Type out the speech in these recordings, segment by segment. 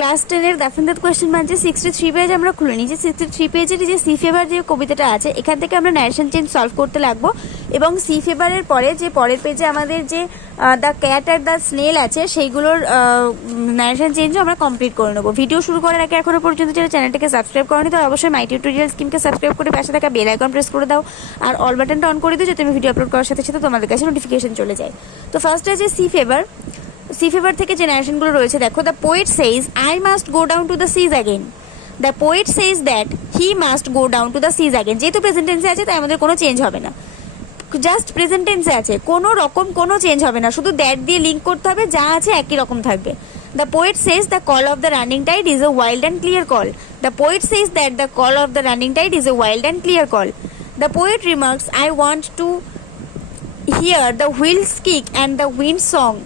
Class 10-এর Duff and Dutt question বাঞ্চে 63 page আমরা খুলে নিয়েছি। 63 পেজের যে সি ফেভার যে কবিতাটা আছে এখান থেকে আমরা ন্যারেশন চেঞ্জ সলভ করতে লাগবো এবং সি ফেভারের পরে যে পরের পেজে আমাদের যে the cat are the snail আছে সেইগুলোর ন্যারেশন চেঞ্জও আমরা কমপ্লিট করে নেবো। ভিডিও শুরু করার আগে এখনো পর্যন্ত যারা চ্যানেলটাকে সাবস্ক্রাইব করেনি তারা অবশ্যই মাই টিউটোরিয়াল স্কিমকে সাবস্ক্রাইব করে পাশে থাকা বেল আইকন প্রেস করে দাও আর অল বাটনটা অন করে দিও যাতে আমি ভিডিও আপলোড করার সাথে সাথে তোমাদের কাছে নোটিফিকেশন চলে যায়। তো ফার্স্ট আছে সি ফেভার থেকে যে ন্যারেশনগুলো রয়েছে দেখো, the poet সেইজ I must go down to the seize again. The poet সেইজ that he must go down to the seize again. যেহেতু প্রেজেন্ট টেন্সে আছে তাই আমাদের কোনো চেঞ্জ হবে না, জাস্ট প্রেজেন্ট টেন্সে আছে, কোনো রকম কোনো চেঞ্জ হবে না, শুধু দ্যাট দিয়ে লিঙ্ক করতে হবে, যা আছে একই রকম থাকবে। The poet says the call of the running tide is a wild and clear call. The poet says that the call of the running tide is a wild and clear call. The poet remarks I want to hear the wheels kick and the wind song.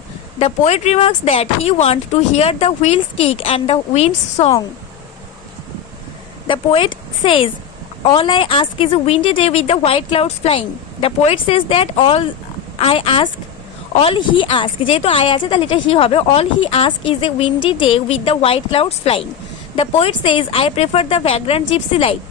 The poet remarks that he wants to hear the wheels kick and the wind song. The poet says, all I ask is a windy day with the white clouds flying. The poet says that all he asks, যেহেতু I আছে তাহলে এটা he হবে, all he asks is a windy day with the white clouds flying. The poet says, I prefer the vagrant gypsy life.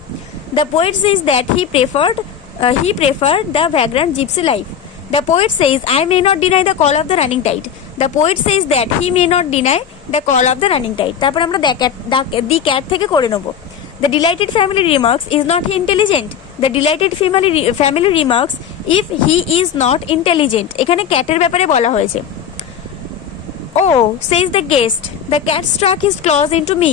The poet says that he preferred the vagrant gypsy life. The poet says, I may not deny the call of the running tide. The poet says that he may not deny the call of the running tide. তারপর আমরা the cat থেকে করে নেব। The delighted family remarks, is not he intelligent? The delighted family remarks, if he is not intelligent. এখানে ক্যাটের ব্যাপারে বলা হয়েছে। Oh, says the guest, the cat struck his claws into me.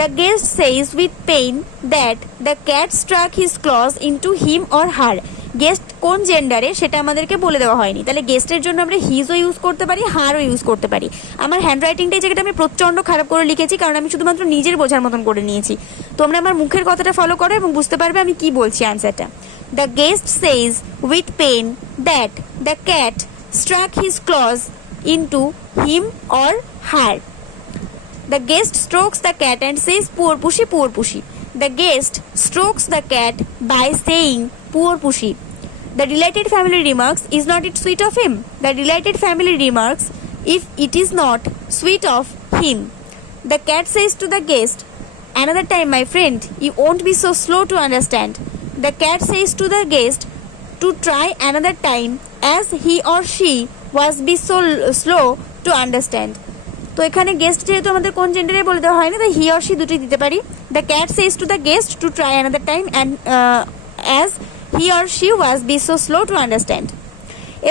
The guest says with pain that the cat struck his claws into him or her. Guest কোন জেন্ডারে সেটা আমাদেরকে বলে দেওয়া হয়নি, তাহলে গেস্টের জন্য আমরা হিজও ইউজ করতে পারি, হারও ইউজ করতে পারি। আমার হ্যান্ড রাইটিংটা এই জায়গাটা আমি প্রচণ্ড খারাপ করে লিখেছি কারণ আমি শুধুমাত্র নিজের বোঝার মতন করে নিয়েছি। তোমরা আমার মুখের কথাটা ফলো করো এবং বুঝতে পারবে আমি কি বলছি আনসারটা। The guest says with pain that the cat struck his claws into him or her. The guest strokes the cat and says poor pussy poor pussy. The guest strokes the cat by saying poor pussy. The delighted family remarks, is not it sweet of him? The delighted family remarks, if it is not sweet of him. The cat says to the guest, another time my friend, you won't be so slow to understand. The cat says to the guest to try another time as he or she was be so slow to understand. তো এখানে guest যেহেতু আমাদের কোন জেন্ডারে বলে দেওয়া হয় না তাই হি অর শি দুটোই দিতে পারি। The cat says to the guest to try another time and as he or she was be so slow to understand.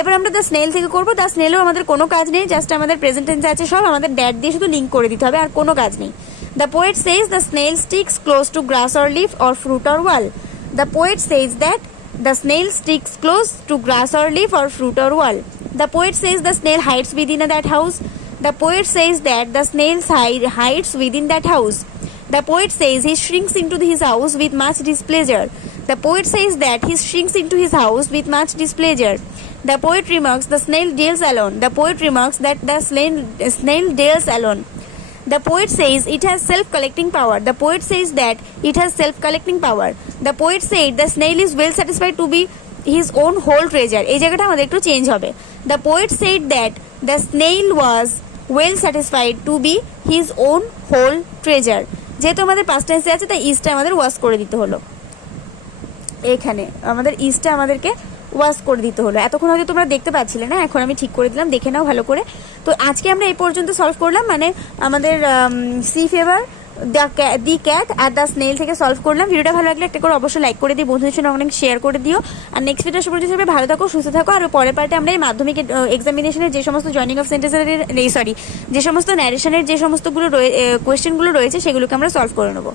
এবার আমরা দ্য স্নেল থেকে করবো। দ্য স্নেলেও আমাদের কোনো কাজ নেই, জাস্ট আমাদের প্রেজেন্ট টেন্সে আছে সব, আমাদের দ্যাট দিয়ে শুধু লিঙ্ক করে দিতে হবে, আর কোনো কাজ নেই। The poet says the snail sticks close two glass or leaf or fruit or wall. The poet says that the snail sticks close two glass or leaf or fruit or wall. The poet says the snail hides within that house. The poet says that the snail hides within that house. The poet says he shrinks into his house with much displeasure. The poet says that he shrinks into his house with much displeasure. The poet remarks the snail deals alone. The poet remarks that the snail deals alone. The poet says it has self-collecting power. The poet says that it has self-collecting power. The poet said the snail is well satisfied to be his own whole treasure. এই জায়গাটা আমাদের একটু change হবে। The poet said that the snail was well satisfied to be his own whole treasure. যেহেতু আমাদের past টেন্সে আছে তাই ইজটা আমাদের ওয়াশ করে দিতে হলো, এখানে আমাদের ইজটা আমাদেরকে ওয়াশ করে দিতে হলো। এতক্ষণ হয়তো তোমরা দেখতে পাচ্ছিলে না, এখন আমি ঠিক করে দিলাম, দেখে নাও ভালো করে। তো আজকে আমরা এই পর্যন্ত সলভ করলাম, মানে আমাদের C favour the cat are the snail থেকে সলভ করলাম। ভিডিওটা ভালো লাগলে একটা করে অবশ্যই লাইক করে দিও, বন্ধুদের সঙ্গে অনেক শেয়ার করে দিও। আর নেক্সট ভিডিও সব হিসেবে ভালো থাকো, সুস্থ থাকো। আর পরের পার্টে আমরা এই মাধ্যমিক এক্সামিনেশনের যে সমস্ত জয়নিং অফ সেন্টেন্সের যে সমস্ত ন্যারেশনের যে সমস্তগুলো কোয়েশ্চেনগুলো রয়েছে সেগুলোকে আমরা সলভ করে নেবো।